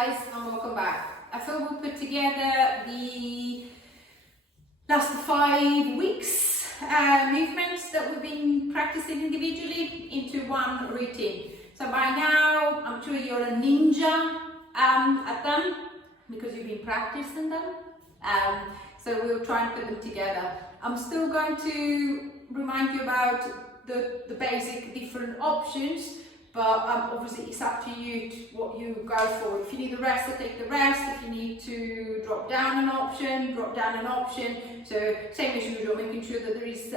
guys, and welcome back. I thought we'll put together the last 5 weeks movements that we've been practicing individually into one routine. So by now, I'm sure you're a ninja at them because you've been practicing them. So we'll try and put them together. I'm still going to remind you about the basic different options, but obviously it's up to you what you go for. If you need the rest, so take the rest. If you need to drop down an option, drop down an option. So same as usual, making sure that there is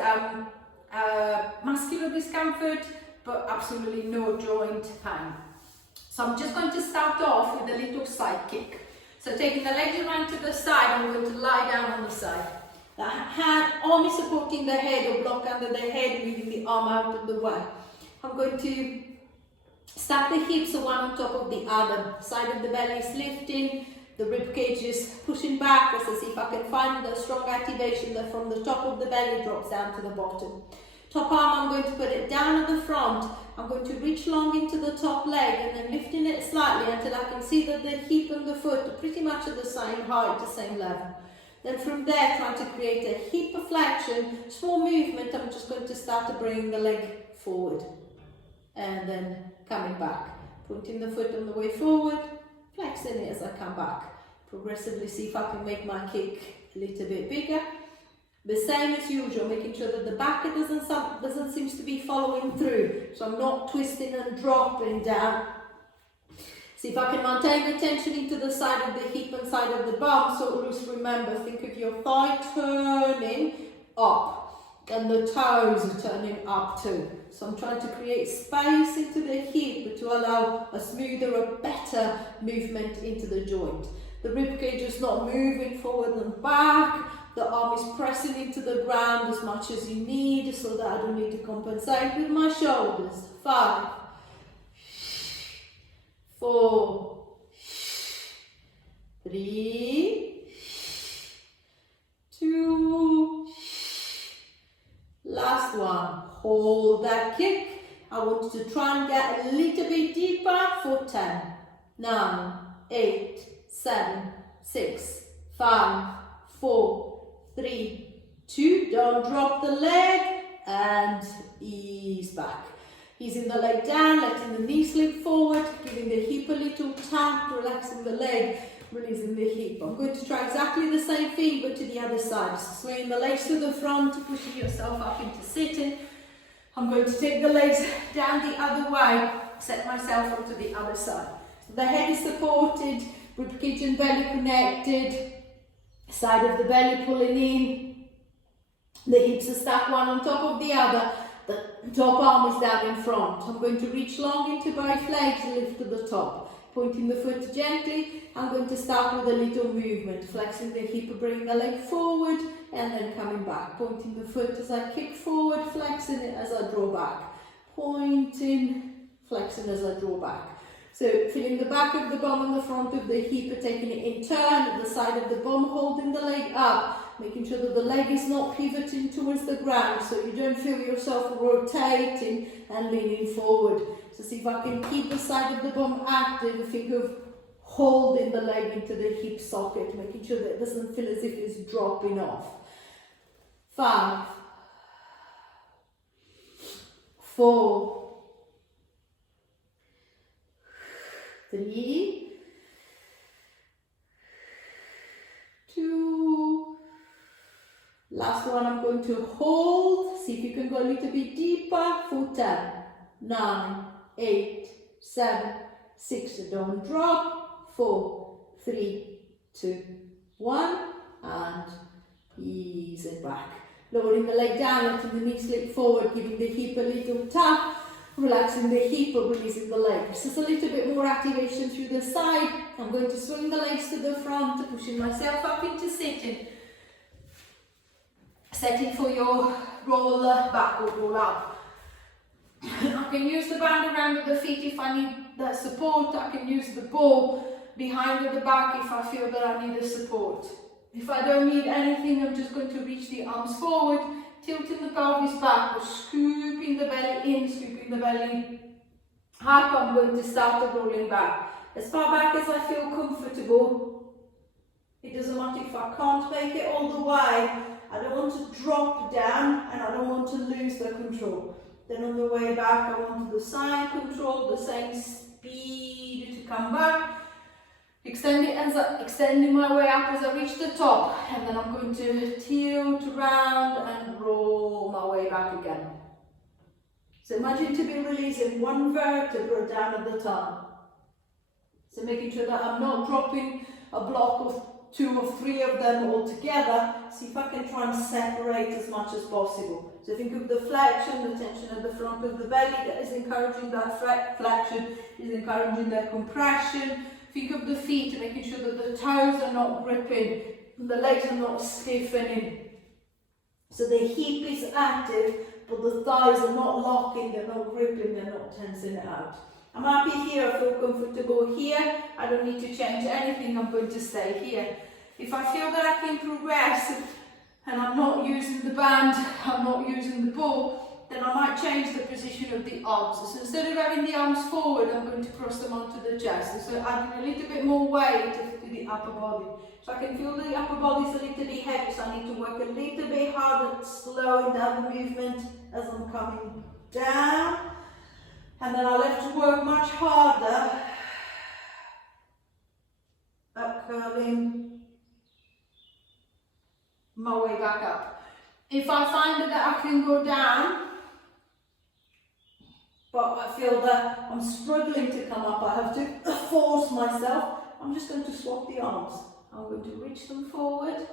muscular discomfort, but absolutely no joint pain. So I'm just going to start off with a little side kick. So taking the legs around to the side, I'm going to lie down on the side. The hand, arm is supporting the head or block under the head, moving the arm out of the way. I'm going to stack the hips one on top of the other. Side of the belly is lifting, the rib cage is pushing back. Let's see if I can find the strong activation that from the top of the belly drops down to the bottom. Top arm, I'm going to put it down at the front. I'm going to reach long into the top leg and then lifting it slightly until I can see that the hip and the foot are pretty much at the same height, the same level. Then from there, trying to create a hip flexion, small movement. I'm just going to start to bring the leg forward and then coming back. Pointing the foot on the way forward, flexing it as I come back. Progressively see if I can make my kick a little bit bigger. The same as usual, making sure that the back doesn't seem to be following through. So I'm not twisting and dropping down. See if I can maintain the tension into the side of the hip and side of the bum. So always remember, think of your thigh turning up and the toes are turning up too. So I'm trying to create space into the hip to allow a smoother, a better movement into the joint. The rib cage is not moving forward and back. The arm is pressing into the ground as much as you need so that I don't need to compensate with my shoulders. 5, 4, 3, 2, last one. Hold that kick. I want you to try and get a little bit deeper for 10, 9, 8, 7, 6, 5, 4, 3, 2, don't drop the leg and ease back. Easing the leg down, letting the knee slip forward, giving the hip a little tap, relaxing the leg, releasing the hip. I'm going to try exactly the same thing but to the other side. So swinging the legs to the front, pushing yourself up into sitting. I'm going to take the legs down the other way, set myself onto the other side. So the head is supported, rib cage and belly connected. Side of the belly pulling in, the hips are stacked one on top of the other, the top arm is down in front. I'm going to reach long into both legs and lift to the top. Pointing the foot gently, I'm going to start with a little movement, flexing the hip, bringing the leg forward and then coming back. Pointing the foot as I kick forward, flexing it as I draw back. Pointing, flexing as I draw back. So feeling the back of the bum and the front of the hip, taking it in turn, the side of the bum holding the leg up, making sure that the leg is not pivoting towards the ground so you don't feel yourself rotating and leaning forward. So see if I can keep the side of the bum active, think of holding the leg into the hip socket, making sure that it doesn't feel as if it's dropping off. 5, 4, 3, 2, last one I'm going to hold, see if you can go a little bit deeper for 10, 9, 8, 7, 6, don't drop, 4, 3, 2, 1, and ease it back. Lowering the leg down, letting the knee slip forward, giving the hip a little tap, relaxing the hip or releasing the legs. Just a little bit more activation through the side. I'm going to swing the legs to the front, pushing myself up into sitting. Setting for your roll back or roll up. I can use the band around the feet if I need that support. I can use the ball behind the back if I feel that I need the support. If I don't need anything, I'm just going to reach the arms forward, tilting the pelvis back, or scooping the belly in, scooping the belly up. I'm going to start the rolling back. as far back as I feel comfortable. It doesn't matter if I can't make it all the way. I don't want to drop down and I don't want to lose the control. Then on the way back, I want the same control, the same speed to come back. Extending my way up as I reach the top, and then I'm going to tilt around and roll my way back again. So imagine to be releasing one vertebra down at the time. So making sure that I'm not dropping a block of 2 or 3 of them all together. See if I can try and separate as much as possible. So think of the flexion, the tension at the front of the belly that is encouraging that flexion, is encouraging their compression. Think of the feet, making sure that the toes are not gripping, the legs are not stiffening. So the hip is active, but the thighs are not locking, they're not gripping, they're not tensing it out. I'm happy here, I feel comfortable here. I don't need to change anything, I'm going to stay here. If I feel that I can progress and I'm not using the band, I'm not using the ball, then I might change the position of the arms. So instead of having the arms forward, I'm going to cross them onto the chest. And so adding a little bit more weight to the upper body. So I can feel the upper body is a little bit heavy, so I need to work a little bit harder, slowing down the movement as I'm coming down. And then I'll have to work much harder at curling my way back up. If I find that I can go down, but I feel that I'm struggling to come up, I have to force myself, I'm just going to swap the arms. I'm going to reach them forward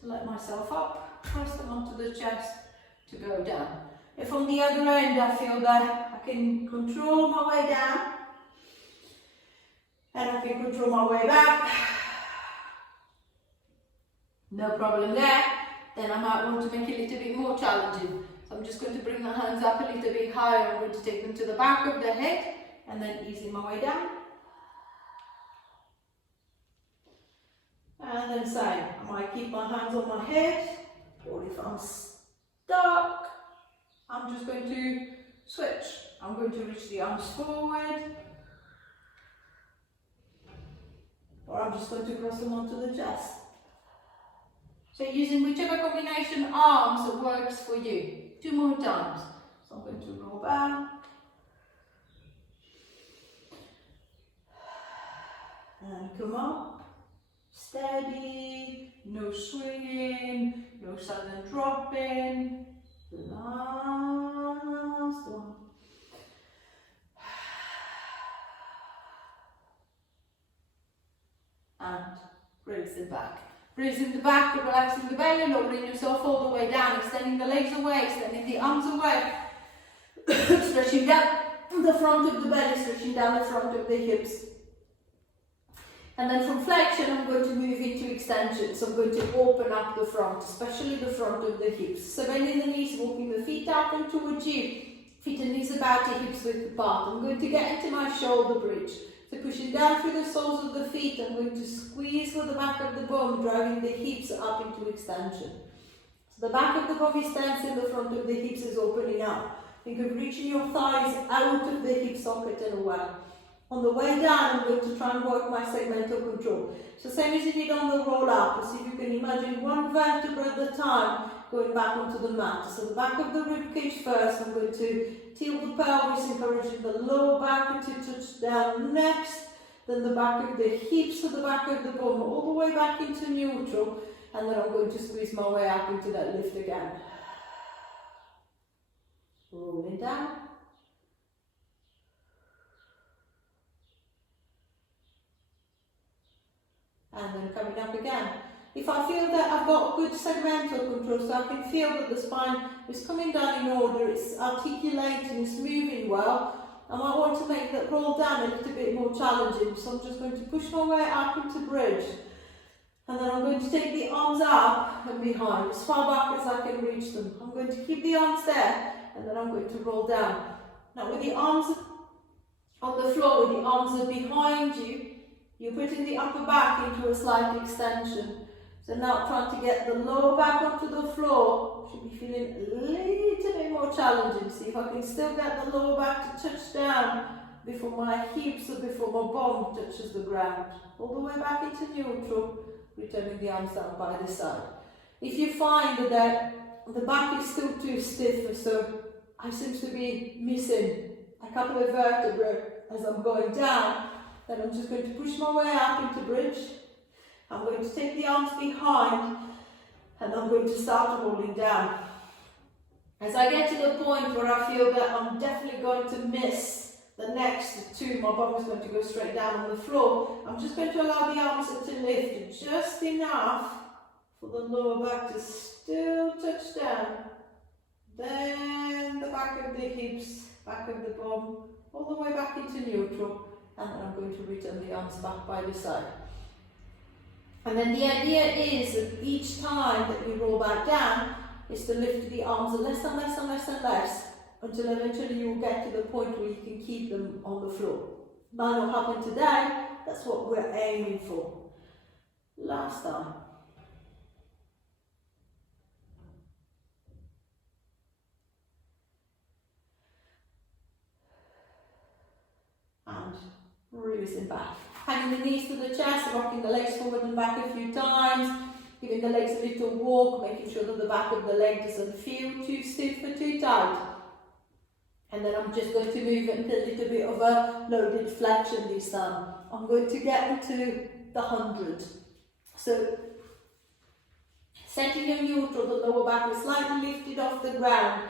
to let myself up, press them onto the chest to go down. If on the other end I feel that I can control my way down and I can control my way back, no problem there, then I might want to make it a little bit more challenging. So I'm just going to bring the hands up a little bit higher. I'm going to take them to the back of the head and then easing my way down. And then same. I might keep my hands on my head, or if I'm stuck, I'm just going to switch. I'm going to reach the arms forward, or I'm just going to cross them onto the chest. So using whichever combination arms that works for you. 2 more times. So I'm going to roll back. And come up. Steady. No swinging. No sudden dropping. The last one. And release it back. Raising the back, relaxing the belly, lowering yourself all the way down, extending the legs away, extending the arms away, stretching down the front of the belly, stretching down the front of the hips. And then from flexion, I'm going to move into extension. So I'm going to open up the front, especially the front of the hips. So bending the knees, walking the feet out and towards you. Feet and knees about your hips width apart. I'm going to get into my shoulder bridge. So pushing down through the soles of the feet, I'm going to squeeze with the back of the bum, driving the hips up into extension. So the back of the bum is tense and the front of the hips is opening up. Think of reaching your thighs out of the hip socket and away. On the way down, I'm going to try and work my segmental control. So same as you did on the roll up, see if you can imagine one vertebra at a time going back onto the mat. So the back of the rib cage first, I'm going to tilt the pelvis, encouraging the lower back to touch down next, then the back of the hips to the back of the bum, all the way back into neutral, and then I'm going to squeeze my way up into that lift again. Rolling down. And then coming up again. If I feel that I've got good segmental control, so I can feel that the spine is coming down in order, it's articulating, it's moving well, I might want to make that roll down a little bit more challenging. So I'm just going to push my way up into bridge. And then I'm going to take the arms up and behind, as far back as I can reach them. I'm going to keep the arms there, and then I'm going to roll down. Now with the arms on the floor, with the arms are behind you, you're putting the upper back into a slight extension. So now trying to get the lower back onto the floor, should be feeling a little bit more challenging. See if I can still get the lower back to touch down before my hips or before my bum touches the ground. All the way back into neutral, returning the arms down by the side. If you find that the back is still too stiff, so I seem to be missing a couple of vertebrae as I'm going down, then I'm just going to push my way up into bridge. I'm going to take the arms behind and I'm going to start rolling down. As I get to the point where I feel that I'm definitely going to miss the next two, my bum is going to go straight down on the floor, I'm just going to allow the arms to lift just enough for the lower back to still touch down. Then the back of the hips, back of the bum, all the way back into neutral, and then I'm going to return the arms back by the side. And then the idea is that each time that you roll back down is to lift the arms less and less and less and less until eventually you will get to the point where you can keep them on the floor. Might not happen today, that's what we're aiming for. Last time. And releasing back. Hanging the knees to the chest, rocking the legs forward and back a few times, giving the legs a little walk, making sure that the back of the leg doesn't feel too stiff or too tight. And then I'm just going to move into a little bit of a loaded flexion this time. I'm going to get into the 100. So, setting your neutral, the lower back is slightly lifted off the ground.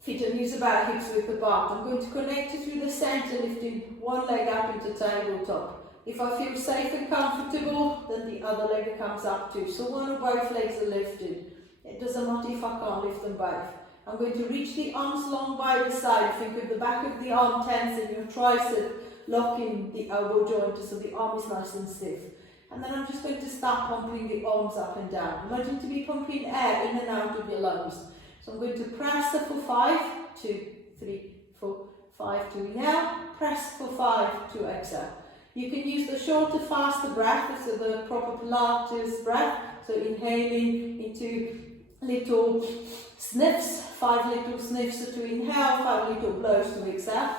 Feet and knees about, hips width apart. I'm going to connect it through the centre, lifting one leg up into tabletop. If I feel safe and comfortable, then the other leg comes up too. So one or both legs are lifted. It doesn't matter if I can't lift them both. I'm going to reach the arms long by the side. Think of the back of the arm tensing, your tricep locking the elbow joint so the arm is nice and stiff. And then I'm just going to start pumping the arms up and down. Imagine to be pumping air in and out of your lungs. So I'm going to press for 5, 2, 3, 4, 5 to inhale, press for 5 to exhale. You can use the shorter, faster breath, so the proper Pilates breath. So inhaling into little sniffs, 5 little sniffs to inhale, 5 little blows to exhale.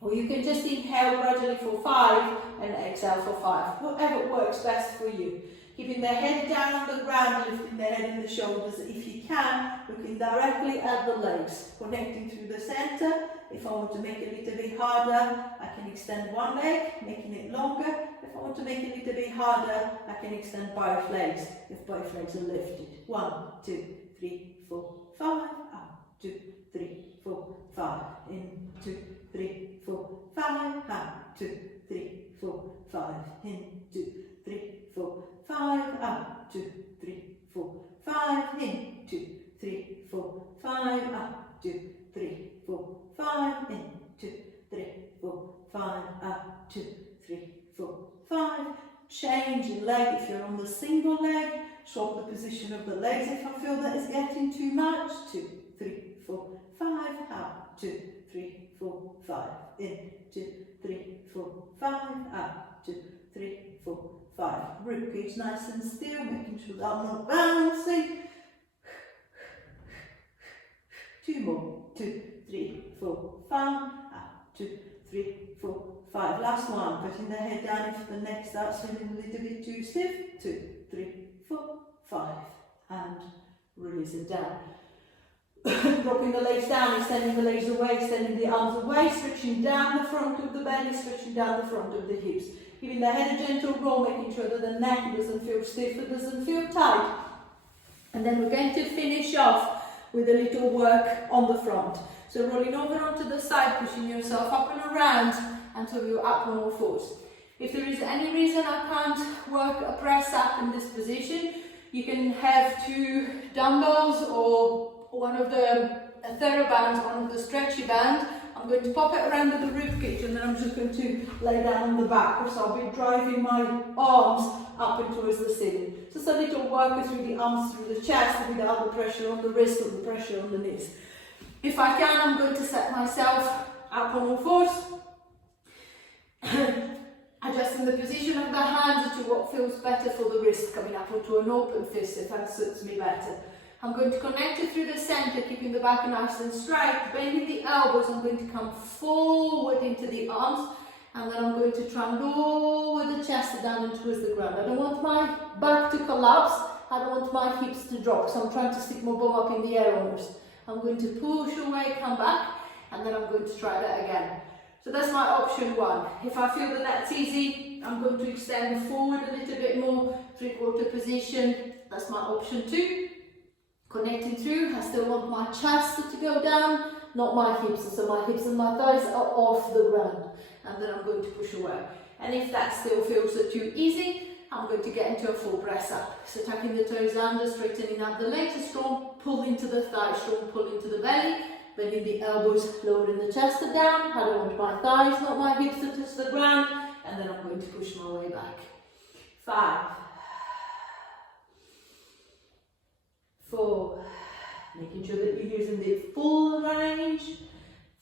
Or you can just inhale gradually for 5 and exhale for 5, whatever works best for you. Keeping the head down on the ground, lifting the head and the shoulders if you can, looking directly at the legs, connecting through the center. If I want to make it a little bit harder, I can extend one leg, making it longer. If I want to make it a little bit harder, I can extend both legs, if both legs are lifted. 1, 2, 3, 4, 5, up, 2, 3, 4, 5, in, 2, 3, 4, 5, up, 2, 3, 4, 5, in, 2, 3, 4, 5, up, 2, 3, 4, 5, in, 2, 3, 4, 5, up, 2, 3, 4, 5, in, 2, 3, 4, 5, up, 2, 3, 4, 5. Change your leg if you're on the single leg. Swap the position of the legs if I feel that it's getting too much. 2, 3, 4, 5, up, 2, 3, 4, 5, in, 2, 3, 4, 5, up, 2, 3, 4, 5. Ribcage nice and still, making sure that I'm not bouncing. 2 more. 2, 3, 4, 5. Up. 2, 3, 4, 5. Last one. Putting the head down if the neck starts feeling a little bit too stiff. 2, 3, 4, 5. And release it down. Dropping the legs down, extending the legs away, extending the arms away, stretching down the front of the belly, stretching down the front of the hips. Giving the head a gentle roll, making sure that the neck doesn't feel stiff, it doesn't feel tight. And then we're going to finish off with a little work on the front. So rolling over onto the side, pushing yourself up and around until you're up on all fours. If there is any reason I can't work a press up in this position, you can have 2 dumbbells or one of the TheraBands, one of the stretchy bands. I'm going to pop it around the ribcage and then I'm just going to lay down on the back. So I'll be driving my arms up and towards the ceiling. Just a little work through the arms, through the chest, without the pressure on the wrist or the pressure on the knees. If I can, I'm going to set myself up on all fours. Adjusting the position of the hands to what feels better for the wrist, coming up onto an open fist if that suits me better. I'm going to connect it through the center, keeping the back nice and straight, bending the elbows. I'm going to come forward into the arms, and then I'm going to try and lower the chest down and towards the ground. I don't want my back to collapse, I don't want my hips to drop, so I'm trying to stick my bum up in the air almost. I'm going to push away, come back, and then I'm going to try that again. So that's my option one. If I feel that that's easy, I'm going to extend forward a little bit more, three-quarter position. That's my option two. Connecting through, I still want my chest to go down, not my hips. So my hips and my thighs are off the ground. And then I'm going to push away. And if that still feels too easy, I'm going to get into a full press up. So tucking the toes under, straightening out the legs, strong pull into the thighs, strong pull into the belly, bending the elbows, lowering the chest down. I don't want my thighs, not my hips to touch the ground. And then I'm going to push my way back. 5, 4, making sure that you're using the full range.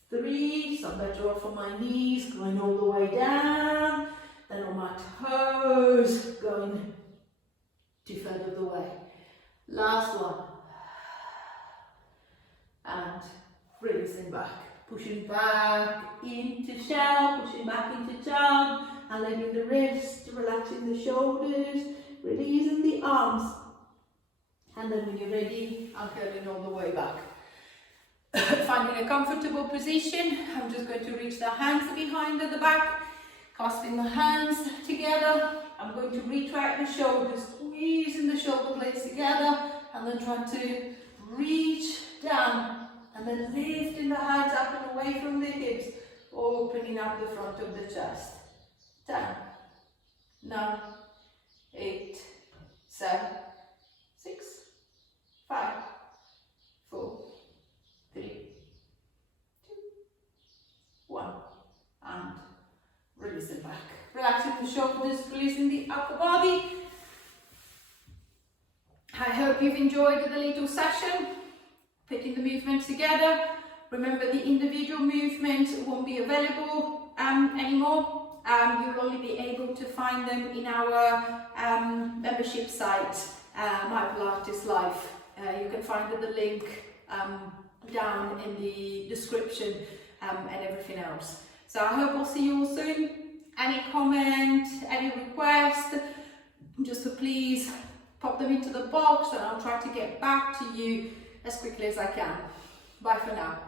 3, so I'm better off on my knees, going all the way down, then on my toes, going 2/3 of the way. Last one. And releasing back, pushing back into shell, pushing back into jump, and letting the wrist, relaxing the shoulders, releasing the arms. And then when you're ready, I'm curling all the way back. Finding a comfortable position, I'm just going to reach the hands behind at the back, clasping the hands together. I'm going to retract the shoulders, squeezing the shoulder blades together, and then trying to reach down, and then lifting the hands up and away from the hips, opening up the front of the chest. 10, 9, 8, 7, 6, 5, 4, 3, 2, 1, and releasing back. Relaxing the shoulders, releasing the upper body. I hope you've enjoyed the little session, putting the movements together. Remember, the individual movements won't be available anymore. You'll only be able to find them in our membership site, My Pilates Life. You can find the link down in the description and everything else. So I hope I'll see you all soon. Any comment, any request, just please pop them into the box and I'll try to get back to you as quickly as I can. Bye for now.